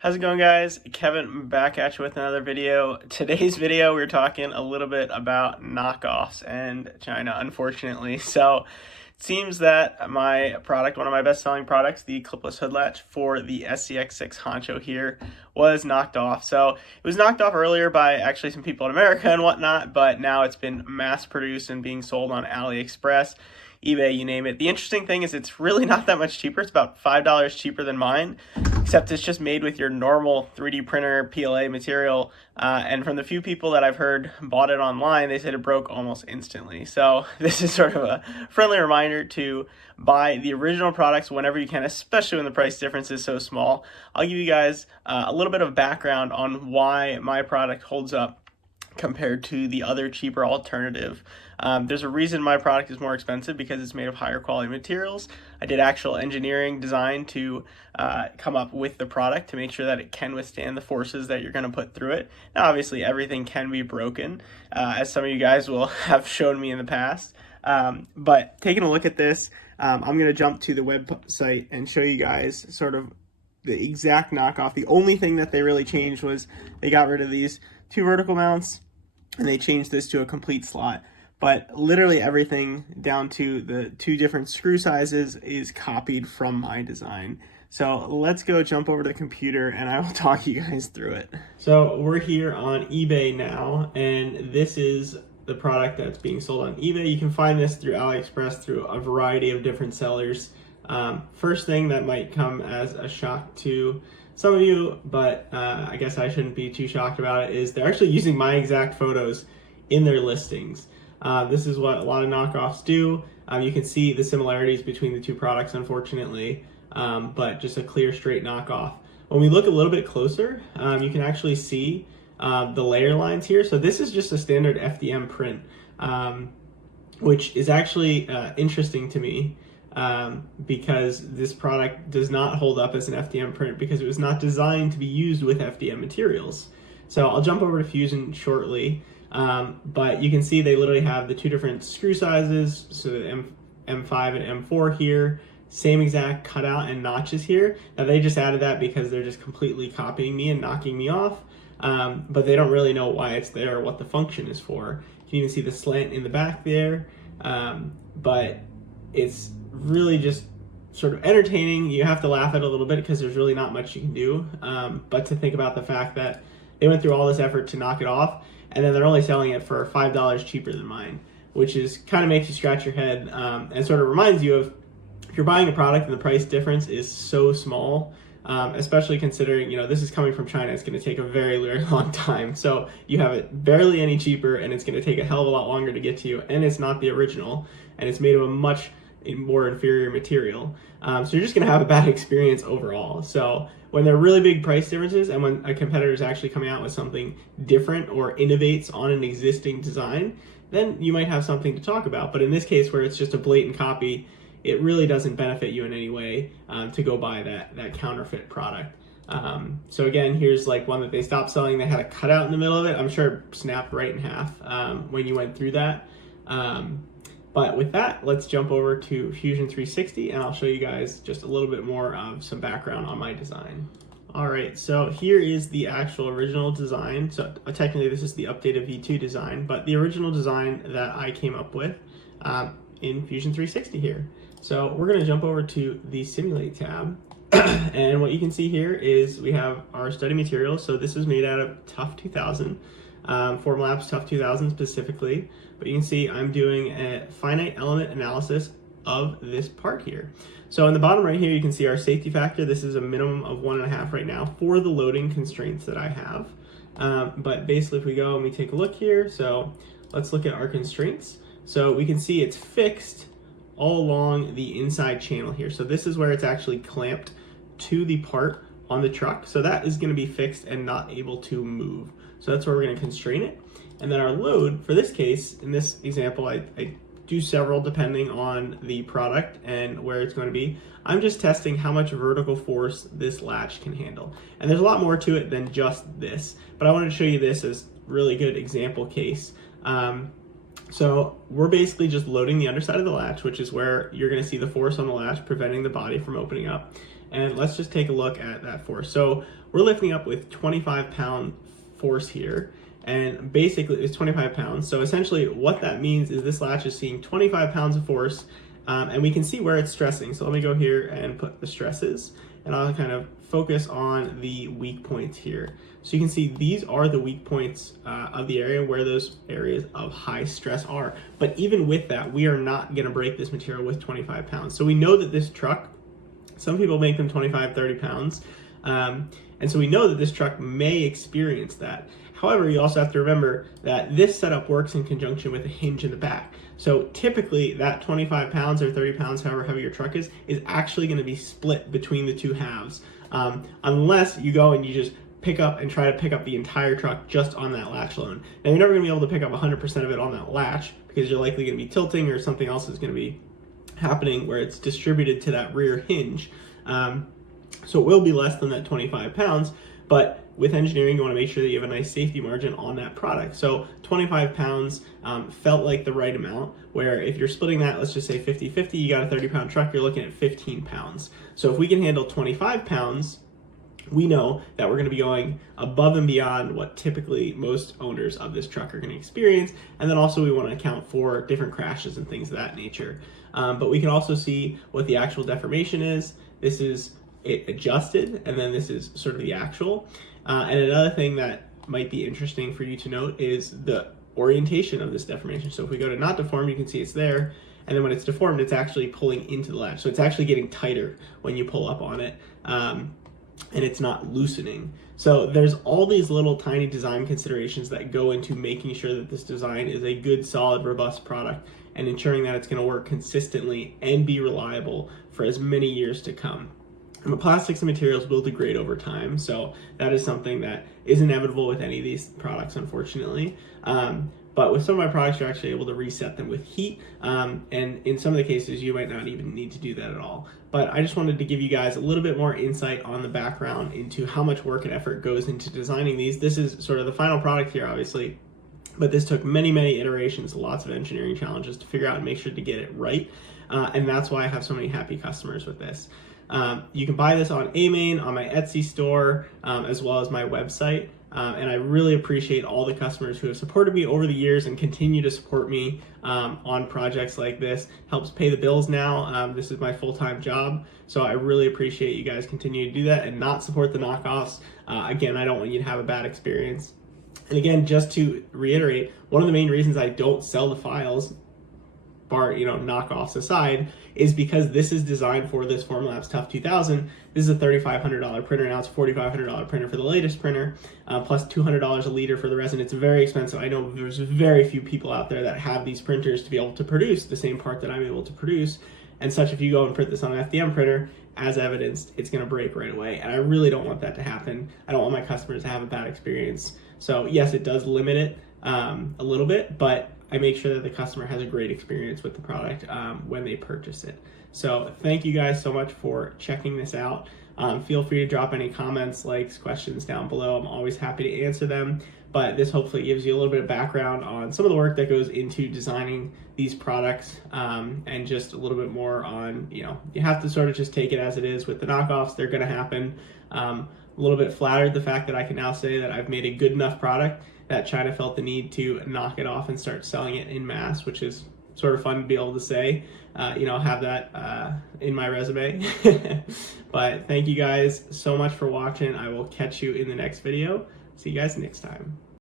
How's it going, guys? Kevin back at you with another video. Today's video, we're talking a little bit about knockoffs and China, unfortunately. So it seems that my product, one of my best-selling products, the clipless hood latch for the SCX6 Honcho here, was knocked off. So it was knocked off earlier by actually some people in America and whatnot, but now it's been mass-produced and being sold on AliExpress, eBay, you name it. The interesting thing is it's really not that much cheaper. It's about $5 cheaper than mine, except it's just made with your normal 3D printer PLA material. And from the few people that I've heard bought it online, they said it broke almost instantly. So this is sort of a friendly reminder to buy the original products whenever you can, especially when the price difference is so small. I'll give you guys a little bit of background on why my product holds up compared to the other cheaper alternative. There's a reason my product is more expensive because it's made of higher quality materials. I did actual engineering design to come up with the product to make sure that it can withstand the forces that you're going to put through it. Now, obviously, everything can be broken, as some of you guys will have shown me in the past. But taking a look at this, I'm going to jump to the website and show you guys sort of the exact knockoff. The only thing that they really changed was they got rid of these two vertical mounts and they changed this to a complete slot. But literally everything down to the two different screw sizes is copied from my design. So let's go jump over to the computer and I will talk you guys through it. So we're here on eBay now, and this is the product that's being sold on eBay. You can find this through AliExpress through a variety of different sellers. First thing that might come as a shock to some of you, but I guess I shouldn't be too shocked about it, is they're actually using my exact photos in their listings. This is what a lot of knockoffs do. You can see the similarities between the two products, unfortunately, but just a clear, straight knockoff. When we look a little bit closer, you can actually see the layer lines here. So this is just a standard FDM print, which is actually interesting to me. Because this product does not hold up as an FDM print because it was not designed to be used with FDM materials. So I'll jump over to Fusion shortly, but you can see they literally have the two different screw sizes, so the M5 and M4 here, same exact cutout and notches here. Now they just added that because they're just completely copying me and knocking me off, but they don't really know why it's there or what the function is for. You can even see the slant in the back there, but it's really just sort of entertaining. You have to laugh at it a little bit because there's really not much you can do, but to think about the fact that they went through all this effort to knock it off and then they're only selling it for $5 cheaper than mine, which is kind of makes you scratch your head, and sort of reminds you of if you're buying a product and the price difference is so small, especially considering, this is coming from China, it's going to take a very, very long time. So you have it barely any cheaper and it's going to take a hell of a lot longer to get to you, and it's not the original, and it's made of a much more inferior material. So you're just going to have a bad experience overall. So when there are really big price differences and when a competitor is actually coming out with something different or innovates on an existing design, then you might have something to talk about. But in this case, where it's just a blatant copy, it really doesn't benefit you in any way to go buy that counterfeit product. So again, here's like one that they stopped selling. They had a cutout in the middle of it. I'm sure it snapped right in half when you went through that. But with that, let's jump over to Fusion 360 and I'll show you guys just a little bit more of some background on my design. All right, so here is the actual original design. So technically this is the updated V2 design, but the original design that I came up with in Fusion 360 here. So we're gonna jump over to the Simulate tab. And what you can see here is we have our study material. So this is made out of TUF 2000. Formlabs TUF 2000 specifically, but you can see I'm doing a finite element analysis of this part here. So in the bottom right here, you can see our safety factor. This is a minimum of 1.5 right now for the loading constraints that I have. But basically if we go and we take a look here, so let's look at our constraints. So we can see it's fixed all along the inside channel here. So this is where it's actually clamped to the part on the truck. So that is going to be fixed and not able to move. So that's where we're going to constrain it. And then our load, for this case, in this example, I do several depending on the product and where it's going to be. I'm just testing how much vertical force this latch can handle. And there's a lot more to it than just this, but I wanted to show you this as really good example case. So we're basically just loading the underside of the latch, which is where you're going to see the force on the latch preventing the body from opening up. And let's just take a look at that force. So we're lifting up with 25-pound force here, and basically it's 25 pounds. So essentially what that means is this latch is seeing 25 pounds of force, and we can see where it's stressing. So let me go here and put the stresses, and I'll kind of focus on the weak points here. So you can see these are the weak points of the area where those areas of high stress are. But even with that, we are not gonna break this material with 25 pounds. So we know that this truck, some people make them 25, 30 pounds. And so we know that this truck may experience that. However, you also have to remember that this setup works in conjunction with a hinge in the back. So typically that 25 pounds or 30 pounds, however heavy your truck is actually gonna be split between the two halves. Unless you go and you just pick up and try to pick up the entire truck just on that latch alone. Now you're never gonna be able to pick up 100% of it on that latch because you're likely gonna be tilting or something else is gonna be happening where it's distributed to that rear hinge. So it will be less than that 25 pounds, but with engineering, you want to make sure that you have a nice safety margin on that product. So 25 pounds felt like the right amount, where if you're splitting that, let's just say 50-50, you got a 30-pound truck, you're looking at 15 pounds. So if we can handle 25 pounds, we know that we're going to be going above and beyond what typically most owners of this truck are going to experience. And then also we want to account for different crashes and things of that nature. But we can also see what the actual deformation is. This is it adjusted, and then this is sort of the actual. And another thing that might be interesting for you to note is the orientation of this deformation. So if we go to not deformed, you can see it's there. And then when it's deformed, it's actually pulling into the latch. So it's actually getting tighter when you pull up on it. And it's not loosening. So there's all these little tiny design considerations that go into making sure that this design is a good, solid, robust product and ensuring that it's going to work consistently and be reliable for as many years to come. But plastics and materials will degrade over time, so that is something that is inevitable with any of these products, unfortunately. But with some of my products, you're actually able to reset them with heat, and in some of the cases, you might not even need to do that at all. But I just wanted to give you guys a little bit more insight on the background into how much work and effort goes into designing these. This is sort of the final product here, obviously, but this took many, many iterations, lots of engineering challenges to figure out and make sure to get it right, and that's why I have so many happy customers with this. You can buy this on AMain, on my Etsy store, as well as my website. And I really appreciate all the customers who have supported me over the years and continue to support me on projects like this. Helps pay the bills now. This is my full-time job. So I really appreciate you guys continue to do that and not support the knockoffs. Again, I don't want you to have a bad experience. And again, just to reiterate, one of the main reasons I don't sell the files, bar, knockoffs aside, is because this is designed for this Formlabs Tough 2000. This is a $3,500 printer. Now it's a $4,500 printer for the latest printer, plus $200 a liter for the resin. It's very expensive. I know there's very few people out there that have these printers to be able to produce the same part that I'm able to produce. And such, if you go and print this on an FDM printer, as evidenced, it's going to break right away. And I really don't want that to happen. I don't want my customers to have a bad experience. So yes, it does limit it a little bit, but I make sure that the customer has a great experience with the product when they purchase it. So thank you guys so much for checking this out. Feel free to drop any comments, likes, questions down below. I'm always happy to answer them. But this hopefully gives you a little bit of background on some of the work that goes into designing these products, and just a little bit more on, you have to sort of just take it as it is with the knockoffs. They're going to happen. A little bit flattered the fact that I can now say that I've made a good enough product that China felt the need to knock it off and start selling it in mass, which is sort of fun to be able to say, have that in my resume. But thank you guys so much for watching. I will catch you in the next video. See you guys next time.